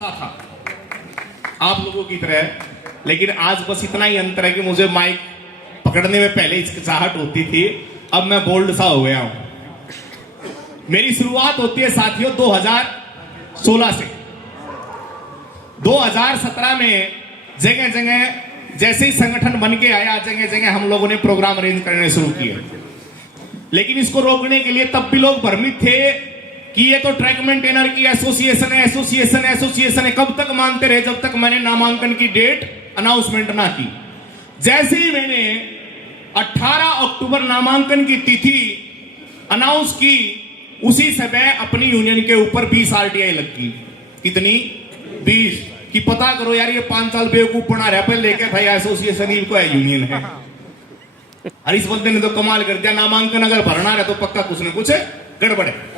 था आप लोगों की तरह, लेकिन आज बस इतना ही अंतर है कि मुझे माइक पकड़ने में पहले हिचकिचाहट होती थी, अब मैं बोल्ड सा हो गया हूं। मेरी शुरुआत होती है साथियों 2016 से। 2017 में जगह जगह जैसे ही संगठन बन के आया, जगह जगह हम लोगों ने प्रोग्राम अरेंज करने शुरू किए, लेकिन इसको रोकने के लिए तब भी लोग भ्रमित थे कि ये तो ट्रैक मेंटेनर की एसोसिएशन है, एसोसिएशन है। कब तक मानते रहे? जब तक मैंने नामांकन की डेट अनाउंसमेंट ना की। जैसे ही मैंने 18 अक्टूबर नामांकन की तिथि अनाउंस की, उसी समय अपनी यूनियन के ऊपर 20 आरटीआई लग गई। कितनी? 20 की। पता करो यार, ये 5 साल बेवकूफ बना रहा है, लेके भाई एसोसिएशन ही को है, यूनियन है। अरे इस बंदे ने तो कमाल कर दिया, नामांकन अगर भरना रहा तो पक्का कुछ न कुछ गड़बड़ है।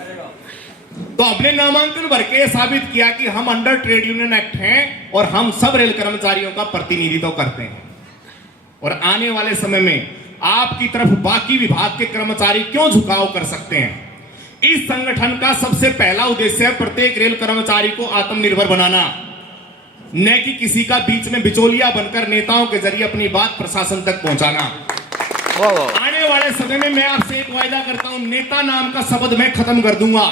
तो अपने नामांकन भर के साबित किया कि हम अंडर ट्रेड यूनियन एक्ट हैं और हम सब रेल कर्मचारियों का प्रतिनिधित्व करते हैं। और आने वाले समय में आपकी तरफ बाकी विभाग के कर्मचारी क्यों झुकाव कर सकते हैं? इस संगठन का सबसे पहला उद्देश्य है प्रत्येक रेल कर्मचारी को आत्मनिर्भर बनाना, न कि किसी का बीच में बिचौलिया बनकर नेताओं के जरिए अपनी बात प्रशासन तक पहुंचाना। आने वाले समय में मैं आपसे एक वायदा करता हूं, नेता नाम का शब्द मैं खत्म कर दूंगा।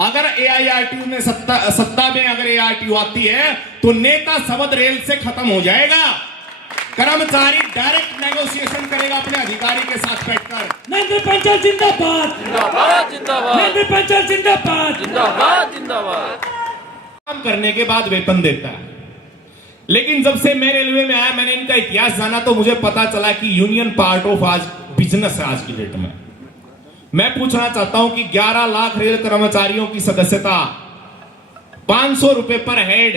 अगर एआईआरटीयू में सत्ता में अगर एआईआरटीयू आती है तो नेता शब्द रेल से खत्म हो जाएगा। कर्मचारी डायरेक्ट नेगोशिएशन करेगा अपने अधिकारी के साथ बैठकर। नरेंद्र पंचाल जिंदाबाद, जिंदाबाद जिंदाबाद, नरेंद्र पंचाल जिंदाबाद, जिंदाबाद जिंदाबाद। काम करने के बाद वेतन देता है। लेकिन जब से मैं रेलवे में आया, मैंने इनका इतिहास जाना तो मुझे पता चला कि यूनियन पार्ट ऑफ आज बिजनेस है। आज की डेट में मैं पूछना चाहता हूं कि 11 लाख रेल कर्मचारियों की सदस्यता 500 रुपए पर हेड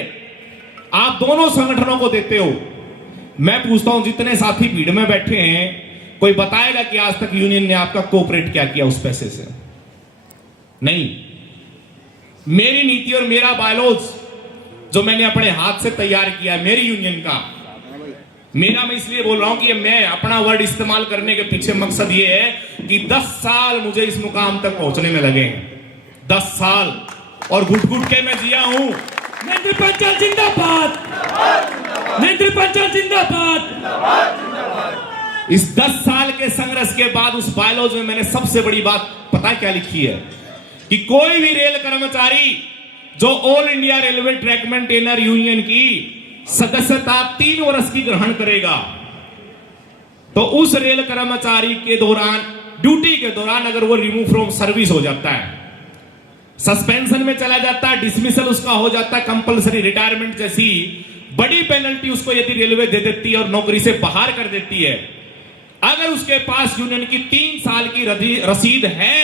आप दोनों संगठनों को देते हो। मैं पूछता हूं, जितने साथी भीड़ में बैठे हैं, कोई बताएगा कि आज तक यूनियन ने आपका कोऑपरेट क्या किया उस पैसे से? नहीं। मेरी नीति और मेरा बायलॉज जो मैंने अपने हाथ से तैयार किया है, मेरी यूनियन का, मेरा मैं इसलिए बोल रहा हूं कि मैं अपना वर्ड इस्तेमाल करने के पीछे मकसद ये है कि 10 साल मुझे इस मुकाम तक पहुंचने में लगे हैं। 10 साल और घुट घुट के मैं जिया हूं। नरेंद्र पंचाल जिंदाबाद, नरेंद्र पंचाल जिंदाबाद। इस 10 साल के संघर्ष के बाद उस बायलॉज में मैंने सबसे बड़ी बात पता क्या लिखी है कि कोई भी रेल कर्मचारी जो all India railway track maintainer union की सदस्यता 3 वर्ष की ग्रहण करेगा, तो उस रेल कर्मचारी के दौरान, ड्यूटी के दौरान, अगर वो रिमूव फ्रॉम सर्विस हो जाता है, सस्पेंशन में चला जाता है, डिसमिसल उसका हो जाता है, कंपल्सरी रिटायरमेंट जैसी बड़ी पेनल्टी उसको यदि रेलवे दे देती है और नौकरी से बाहर कर देती है, अगर उसके पास यूनियन की 3 साल की रसीद है,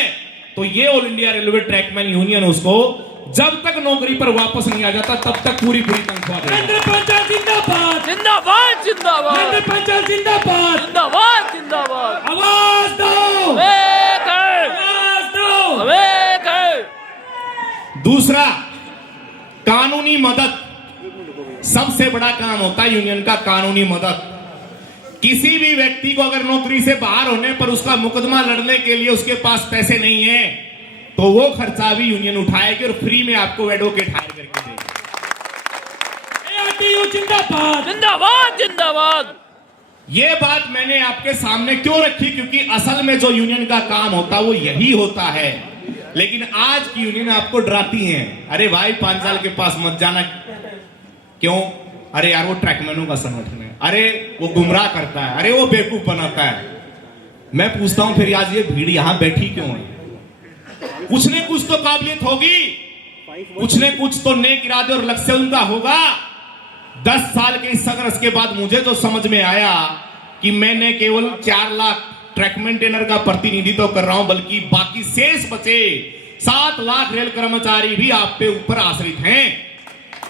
तो ये all India railway trackman union उसको जब तक नौकरी पर वापस नहीं आ जाता तब तक पूरी तनख्वाह देगा। नरेंद्र पंचाल जिंदाबाद, जिंदाबाद जिंदाबाद, नरेंद्र पंचाल जिंदाबाद। जिंदाबाद जिंदाबाद। आवाज दो, एक है, आवाज दो। एक है। दूसरा, कानूनी मदद। सबसे बड़ा काम होता है यूनियन का कानूनी मदद। किसी भी व्यक्ति को अगर नौकरी से बाहर होने पर उसका मुकदमा लड़ने के लिए उसके पास पैसे नहीं है, तो वो खर्चा भी यूनियन उठाएगी और फ्री में आपको एडवोकेट हायर करके देगी। एआईआरटीयू जिंदाबाद, जिंदाबाद जिंदाबाद। ये बात मैंने आपके सामने क्यों रखी? क्योंकि असल में जो यूनियन का काम होता है वो यही होता है। लेकिन आज की यूनियन आपको डराती है, अरे भाई 5 साल के पास मत जाना। क्यों? अरे यार वो ट्रैकमैनों का संगठन है, अरे वो गुमराह करता है, अरे वो बेवकूफ बनाता है। मैं पूछता हूं, फिर आज ये भीड़ यहां बैठी क्यों है? कुछ न कुछ तो काबिलियत होगी, कुछ न कुछ तो नेक इरादे और लक्ष्य उनका होगा। 10 साल के इस संघर्ष के बाद मुझे जो समझ में आया कि मैंने केवल 4 लाख ट्रैक मेंटेनर का प्रतिनिधित्व कर रहा हूं, बल्कि बाकी शेष बचे 7 लाख रेल कर्मचारी भी आप पे ऊपर आश्रित हैं।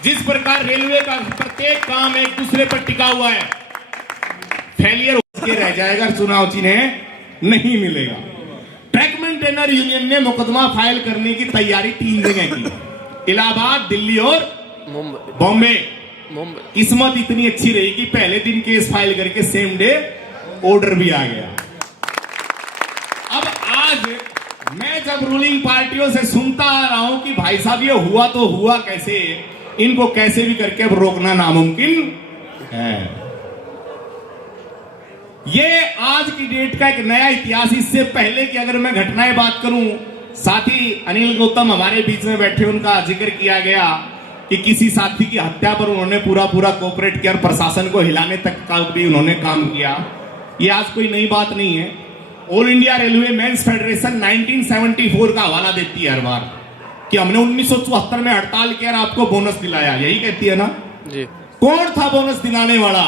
जिस प्रकार रेलवे का प्रत्येक काम एक दूसरे पर टिका हुआ है, फेलियर होके रह जाएगा, चुनाव चिन्ह नहीं मिलेगा। ट्रैक मेंटेनर यूनियन ने मुकदमा फाइल करने की तैयारी 3 जगह की, इलाहाबाद, दिल्ली और बॉम्बे। किस्मत इतनी अच्छी रही कि पहले दिन केस फाइल करके सेम डे ऑर्डर भी आ गया। अब आज मैं जब अब रूलिंग पार्टियों से सुनता आ रहा हूं कि भाई साहब ये हुआ तो हुआ कैसे, इनको कैसे भी करके अब रोकना नामुमकिन है। ये आज की डेट का एक नया इतिहास। इससे पहले कि अगर मैं घटनाएं बात करूं, साथी अनिल गौतम हमारे बीच में बैठे, उनका जिक्र किया गया कि किसी साथी की हत्या पर उन्होंने पूरा कोऑपरेट किया और प्रशासन को हिलाने तक का भी उन्होंने काम किया। ये आज कोई नई बात नहीं है। All India railway men's federation 1974 का हवाला देती है हर बार कि हमने 1974 में हड़ताल किया और आपको बोनस दिलाया, यही कहती है ना जी। कौन था बोनस दिलाने वाला?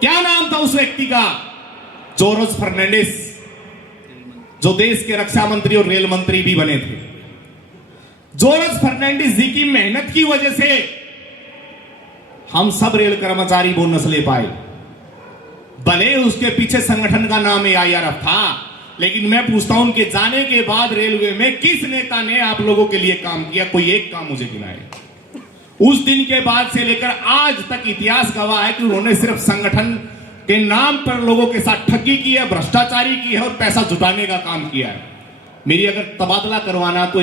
क्या नाम था उस व्यक्ति का? जोरस फर्नांडिस, जो देश के रक्षा मंत्री और रेल मंत्री भी बने थे। जोरस फर्नांडिस जी की मेहनत की वजह से हम सब रेल कर्मचारी बोनस ले पाए। भले उसके पीछे संगठन का नाम AIRF था, लेकिन मैं पूछता हूं उनके जाने के बाद रेलवे में किस नेता ने आप लोगों के लिए काम किया? कोई एक काम मुझे गिनाए। उस दिन के बाद से लेकर आज तक इतिहास गवाह है कि उन्होंने सिर्फ संगठन के नाम पर लोगों के साथ ठगी की है, भ्रष्टाचारी की है और पैसा जुटाने का काम किया है। मेरी अगर तबादला करवाना तो